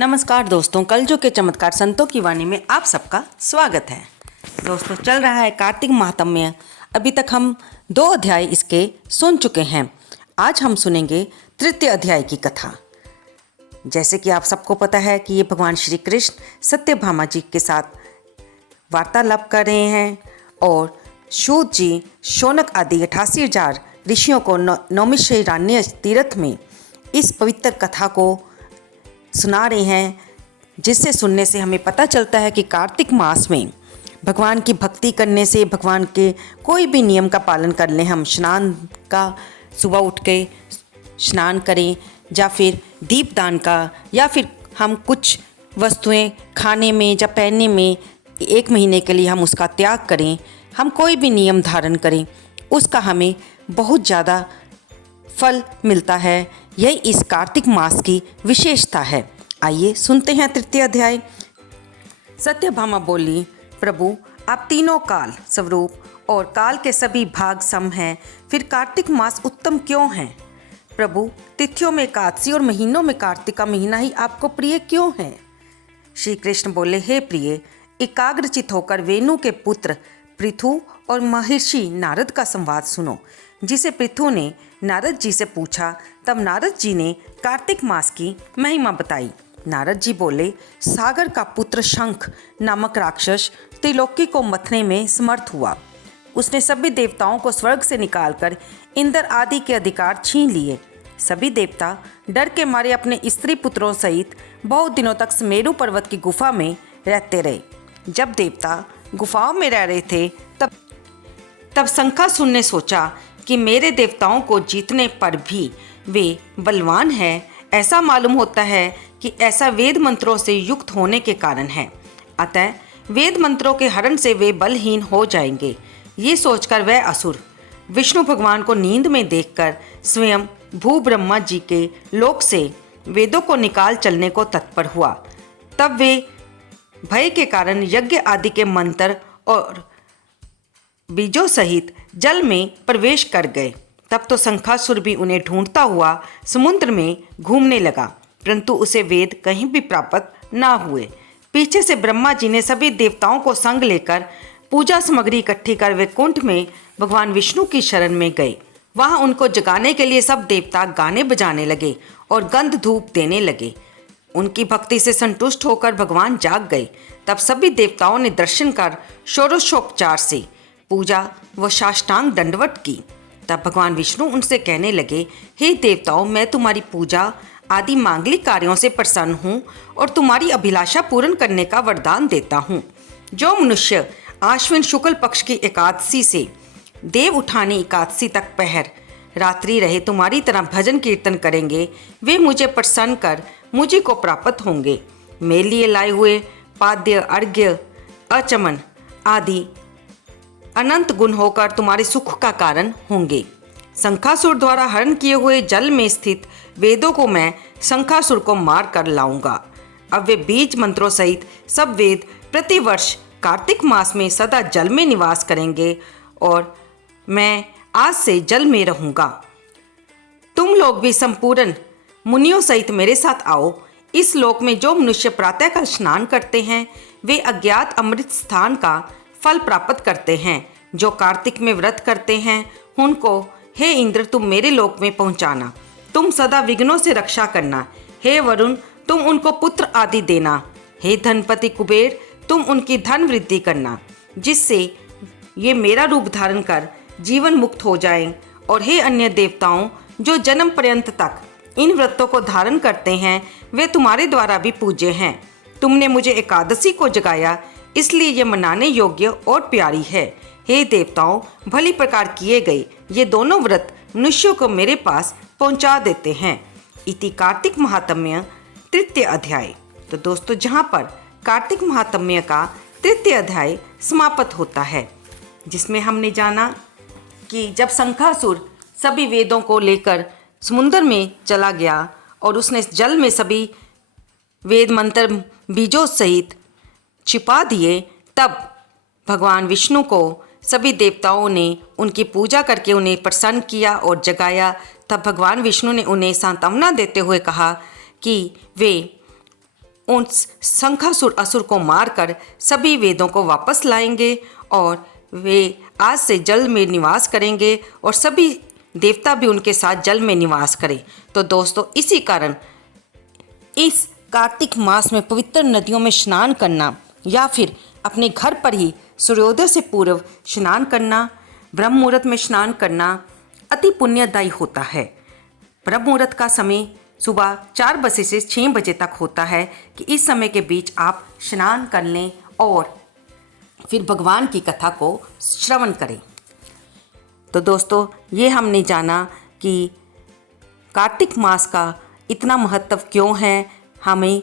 नमस्कार दोस्तों, कलयुग के चमत्कार संतों की वाणी में आप सबका स्वागत है। दोस्तों, चल रहा है कार्तिक महात्म्य। अभी तक हम 2 अध्याय इसके सुन चुके हैं। आज हम सुनेंगे तृतीय अध्याय की कथा। जैसे कि आप सबको पता है कि ये भगवान श्री कृष्ण सत्यभामा जी के साथ वार्तालाप कर रहे हैं और सूत जी शौनक आदि 88,000 ऋषियों को नौमिषारण्य तीर्थ में इस पवित्र कथा को सुना रहे हैं, जिससे सुनने से हमें पता चलता है कि कार्तिक मास में भगवान की भक्ति करने से, भगवान के कोई भी नियम का पालन कर लें, हम स्नान का सुबह उठ के स्नान करें या फिर दीपदान का, या फिर हम कुछ वस्तुएं खाने में या पहनने में 1 महीने के लिए हम उसका त्याग करें, हम कोई भी नियम धारण करें, उसका हमें बहुत ज़्यादा फल मिलता है। यही इस कार्तिक मास की विशेषता है। आइए सुनते हैं तृतीय अध्याय। सत्यभामा बोली, प्रभु आप तीनों काल स्वरूप और काल के सभी भाग सम हैं, फिर कार्तिक मास उत्तम क्यों है? प्रभु तिथियों में एकादशी और महीनों में कार्तिक का महीना ही आपको प्रिय क्यों है? श्री कृष्ण बोले, हे प्रिय, एकाग्रचित होकर वेणु के पुत्र पृथु और महर्षि नारद का संवाद सुनो। जिसे पृथु ने नारद जी से पूछा, तब नारद जी ने कार्तिक मास की महिमा बताई। नारद जी बोले, सागर का पुत्र शंख नामक राक्षस त्रिलोकी को मथने में समर्थ हुआ। उसने सभी देवताओं को स्वर्ग से निकालकर इंद्र आदि के अधिकार छीन लिए। सभी देवता डर के मारे अपने स्त्री पुत्रों सहित बहुत दिनों तक सुमेरु पर्वत की गुफा में रहते रहे। जब देवता गुफाओं में रह रहे थे, तब शंखासुर ने सोचा कि मेरे देवताओं को जीतने पर भी वे बलवान हैं। ऐसा मालूम होता है कि ऐसा वेद मंत्रों से युक्त होने के कारण है, अतः वेद मंत्रों के हरण से वे बलहीन हो जाएंगे। ये सोचकर वह असुर विष्णु भगवान को नींद में देखकर स्वयं भू ब्रह्मा जी के लोक से वेदों को निकाल चलने को तत्पर हुआ। तब वे भय के कारण यज्ञ आदि के मंत्र और बीजों सहित जल में प्रवेश कर गए। तब तो शंखासुर भी उन्हें ढूंढता हुआ समुद्र में घूमने लगा, परंतु उसे वेद कहीं भी प्राप्त ना हुए। पीछे से ब्रह्मा जी ने सभी देवताओं को संग लेकर पूजा सामग्री इकट्ठी कर वे कुंठ में भगवान विष्णु की शरण में गए। वहां उनको जगाने के लिए सब देवता गाने बजाने लगे और गंध धूप देने लगे। उनकी भक्ति से संतुष्ट होकर भगवान जाग गए। तब सभी देवताओं ने दर्शन कर षोडशोपचार से पूजा व साष्टांग दंडवत की। तब भगवान विष्णु उनसे कहने लगे, हे देवताओं, मैं तुम्हारी पूजा आदि मांगलिक कार्यों से प्रसन्न हूँ और तुम्हारी अभिलाषा पूर्ण करने का वरदान देता हूँ। जो मनुष्य आश्विन शुक्ल पक्ष की एकादशी से देव उठानी एकादशी तक पहर रात्रि रहे तुम्हारी तरह भजन कीर्तन करेंगे, वे मुझे प्रसन्न कर मुझे को प्राप्त होंगे। मेरे लिए लाए हुए पाद्य, अर्घ्य, अचमन आदि अनंत गुण होकर तुम्हारे सुख का कारण होंगे। शंखासुर द्वारा हरण किए हुए जल में स्थित वेदों को मैं शंखासुर को मार कर लाऊंगा। अब वे बीज मंत्रों सहित सब वेद प्रतिवर्ष कार्तिक मास में सदा जल में निवास करेंगे और मैं आज से जल में रहूंगा। तुम लोग भी संपूर्ण मुनियों सहित मेरे साथ आओ। इस लोक में जो मनुष्य प्रातःकाल स्नान करते हैं, वे अज्ञात अमृत स्थान का फल प्राप्त करते हैं। जो कार्तिक में व्रत करते हैं, उनको हे इंद्र तुम मेरे लोक में पहुंचाना। तुम सदा विघ्नों से रक्षा करना। हे वरुण, तुम उनको पुत्र आदि देना। हे धनपति कुबेर, तुम उनकी धन वृद्धि करना, जिससे ये मेरा रूप धारण कर जीवन मुक्त हो जाएं। और हे अन्य देवताओं, जो जन्म पर्यंत तक इन व्रतों को धारण करते हैं, वे तुम्हारे द्वारा भी पूज्य हैं। तुमने मुझे एकादशी को जगाया, इसलिए यह मनाने योग्य और प्यारी है। हे देवताओं, भली प्रकार किए गए ये दोनों व्रत मनुष्यों को मेरे पास पहुंचा देते हैं। इति कार्तिक महात्म्य तृतीय अध्याय। तो दोस्तों, जहां पर कार्तिक महात्म्य का तृतीय अध्याय समाप्त होता है, जिसमें हमने जाना कि जब शंखासुर सभी वेदों को लेकर समुद्र में चला गया और उसने जल में सभी वेद मंत्र बीजों सहित छिपा दिए, तब भगवान विष्णु को सभी देवताओं ने उनकी पूजा करके उन्हें प्रसन्न किया और जगाया। तब भगवान विष्णु ने उन्हें सांत्वना देते हुए कहा कि वे उस शंखासुर असुर को मारकर सभी वेदों को वापस लाएंगे और वे आज से जल में निवास करेंगे और सभी देवता भी उनके साथ जल में निवास करें। तो दोस्तों, इसी कारण इस कार्तिक मास में पवित्र नदियों में स्नान करना या फिर अपने घर पर ही सूर्योदय से पूर्व स्नान करना, ब्रह्म मुहूर्त में स्नान करना अति पुण्यदायी होता है। ब्रह्म मुहूर्त का समय सुबह 4 बजे से 6 बजे तक होता है कि इस समय के बीच आप स्नान कर लें और फिर भगवान की कथा को श्रवण करें। तो दोस्तों, ये हमने जाना कि कार्तिक मास का इतना महत्व क्यों है। हमें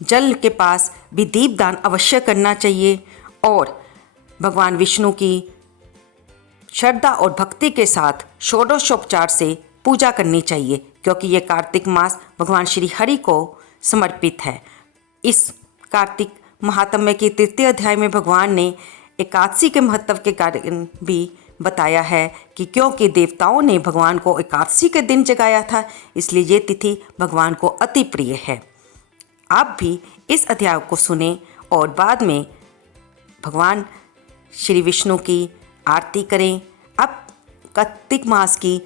जल के पास भी दीपदान अवश्य करना चाहिए और भगवान विष्णु की श्रद्धा और भक्ति के साथ षोडशोपचार से पूजा करनी चाहिए, क्योंकि ये कार्तिक मास भगवान श्री हरि को समर्पित है। इस कार्तिक महात्म्य के 3 अध्याय में भगवान ने एकादशी के महत्व के कारण भी बताया है कि क्योंकि देवताओं ने भगवान को एकादशी के दिन जगाया था, इसलिए ये तिथि भगवान को अति प्रिय है। आप भी इस अध्याय को सुने और बाद में भगवान श्री विष्णु की आरती करें। आप कार्तिक मास की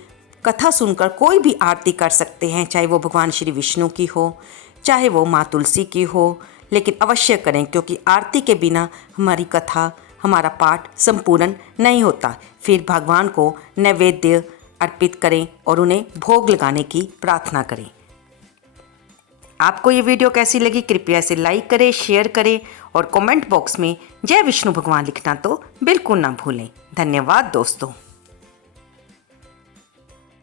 कथा सुनकर कोई भी आरती कर सकते हैं, चाहे वो भगवान श्री विष्णु की हो, चाहे वो माँ तुलसी की हो, लेकिन अवश्य करें, क्योंकि आरती के बिना हमारी कथा, हमारा पाठ संपूर्ण नहीं होता। फिर भगवान को नैवेद्य अर्पित करें और उन्हें भोग लगाने की प्रार्थना करें। आपको ये वीडियो कैसी लगी कृपया इसे लाइक करें, शेयर करें और कमेंट बॉक्स में जय विष्णु भगवान लिखना तो बिल्कुल ना भूलें। धन्यवाद दोस्तों।